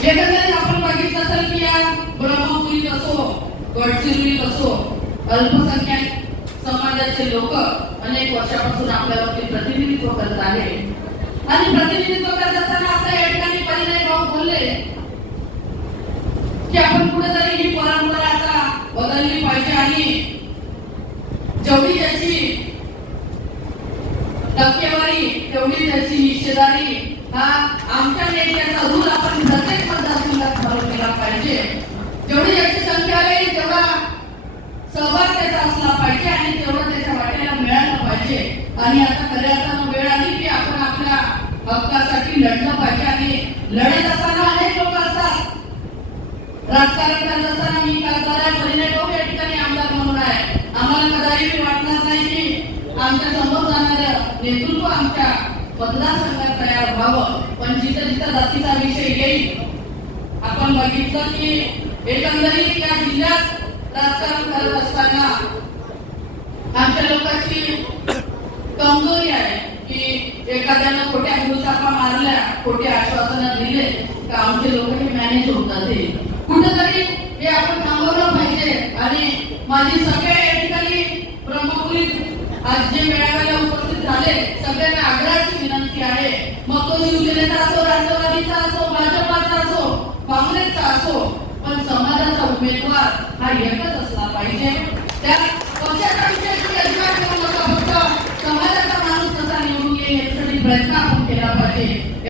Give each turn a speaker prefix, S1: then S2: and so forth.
S1: एकंदरीत आपण बघितलं असेल की या ब्रह्मपुरीत असो गडचिरोलीत असो अल्पसंख्याक समाजाचे लोक अनेक वर्षापासून आपल्यावरती प्रतिनिधित्व करत आहे. आणि प्रतिनिधित्व करत असताना आपल्या या ठिकाणी परिणय भाऊ बोलले की आपण कुठेतरी ही परंपरा आता बदलली पाहिजे आणि जेवढी त्याची टक्केवारी तेवढी त्याची हिस्सेदारी हा आमच्या जेवढी याची संख्या राहील तेवढा सहभाग त्याचा असला पाहिजे आणि तेवढं त्याच्या वाट्याला मिळालं पाहिजे. आणि आता खऱ्या अर्थानं वेळ आली की आपण आपल्या हक्कासाठी लढलं पाहिजे आणि लढत असताना अनेक लोक असतात. राजकारण करत असताना मी खासदार आहे परिणय भाऊ या ठिकाणी आमदार म्हणून आहे. आम्हाला कदाचित वाटणार नाही की आमच्यासमोर जाणारं नेतृत्व आमच्या मतदारसंघात तयार व्हावं. पण जिथं जिथं जातीचा आपण बघितलं की एकंदरीत या जिल्ह्यात राजकारण करत असताना आमच्या लोकांची कमजोरी आहे की एखाद्यानं खोट्या भूलथापा मारल्या खोटे आश्वासनं दिले तर आमचे लोक हे मॅनेज होतात जाते कुठेतरी हे आपण थांबवलं पाहिजे. आणि माझी सगळ्या या ठिकाणी ब्रह्मपुरीत आज जे मेळाव्याला उपस्थित झाले सगळ्यांना आग्रहाची विनंती आहे. मग तो शिवसेने उमेदवार हा एकच असला पाहिजे. त्या पक्षाचा विषय करू नका फक्त समाजाचा माणूस कसा निवडून येईल यासाठी प्रयत्न आपण केला पाहिजे.